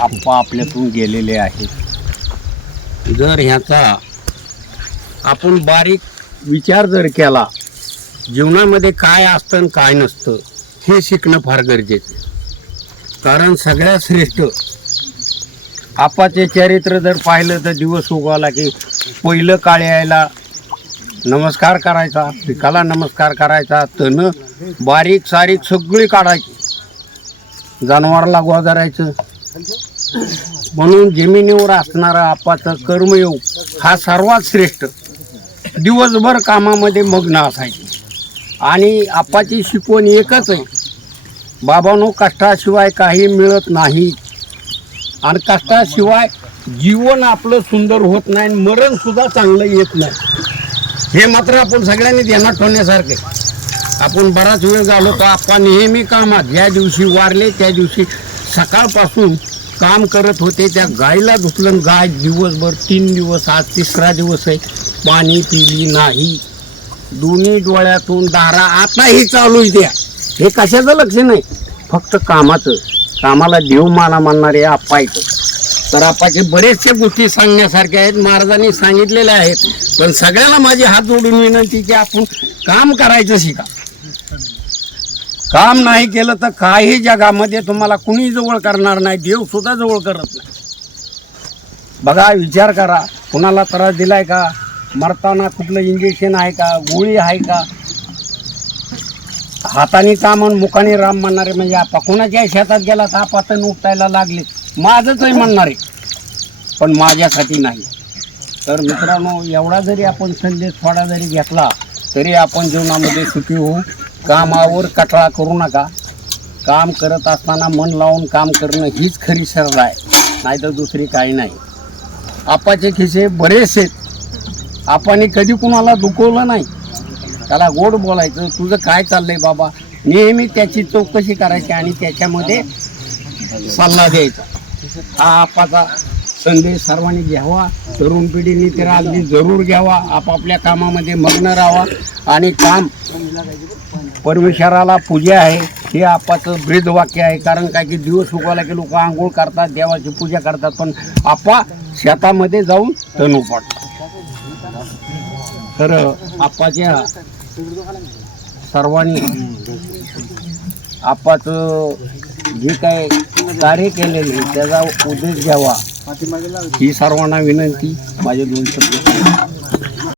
आप्पा आपल्यातून गेलेले आहेत. जर ह्याचा आपण बारीक विचार जर केला, जीवनामध्ये काय असतं आणि काय नसतं हे शिकणं फार गरजेचं आहे. कारण सगळ्यात श्रेष्ठ आपाचे चरित्र जर पाहिलं तर दिवस उगवला की पहिलं काळे यायला नमस्कार करायचा, पिकाला नमस्कार करायचा, तण बारीक सारीक सगळी काढायची, जनावराला गोदारायचं. म्हणून जमिनीवर असणारा आपाचं कर्मयोग हा सर्वात श्रेष्ठ. दिवसभर कामामध्ये मग्न असायचे आणि आपाची शिकवण एकच आहे, बाबांनो कष्टाशिवाय काही मिळत नाही आणि कष्टाशिवाय जीवन आपलं सुंदर होत नाही, मरण सुद्धा चांगलं येत नाही. हे मात्र आपण सगळ्यांनी ध्यानात ठेवण्यासारखे. आपण बराच वेळ झालो तर आपण नेहमी कामात, ज्या दिवशी वारले त्या दिवशी सकाळपासून काम करत होते. त्या गायला धुतलं, गाय दिवसभर 3 दिवस, आज 3रा दिवस आहे, पाणी पिली नाही. दोन्ही डोळ्यातून धारा आताही चालू द्या. हे कशाचं लक्ष नाही, फक्त कामाचं. कामाला देव माना मानणारे आप्पा आहेत. तर आप्पाचे बरेचशा गोष्टी सांगण्यासारख्या आहेत, महाराजांनी सांगितलेल्या आहेत. पण सगळ्याला माझी हात जोडून विनंती की आपण काम करायचं शिका. काम नाही केलं तर काही जगामध्ये तुम्हाला कुणी जवळ करणार नाही, देव सुद्धा जवळ करत नाही. बघा, विचार करा, कुणाला त्रास दिलाय का, मरताना कुठलं इंजेक्शन आहे का, गोळी आहे का. हाताने काम आणि मुखाने राम म्हणणारे म्हणजे आपा. कोणाच्या शेतात गेला तर आपातन उठायला लागले, माझंच आहे म्हणणारे, पण माझ्यासाठी नाही. तर मित्रांनो, एवढा जरी आपण संदेश थोडा जरी घेतला तरी आपण जीवनामध्ये सुखी होऊ. कामावर कटाळा करू नका. काम करत असताना मन लावून काम करणं हीच खरी श्रद्धा आहे, नाही तर दुसरी काही नाही. आपाचे खिसे बरेचसे आहेत. आपाने कधी कुणाला दुखवलं नाही, त्याला गोड बोलायचं, तुझं काय चाललंय बाबा, नेहमी त्याची चौकशी करायची आणि त्याच्यामध्ये सल्ला द्यायचा. हा आपाचा संदेश सर्वांनी घ्यावा. तरुण पिढीने तर अगदी जरूर घ्यावा. आपापल्या कामामध्ये मग्न राहावा आणि काम परमेश्वराला पूजा आहे हे आपाचं ब्रीद वाक्य आहे. कारण काय की दिवस उगवला की लोक आंघोळ करतात, देवाची पूजा करतात, पण आपा शेतामध्ये जाऊन तण उपटतात. तर आपाच्या सर्वांनी आपाचं जे काय कार्य केलेले त्याचा उद्देश घ्यावा ही सर्वांना विनंती. माझे 2 शब्द.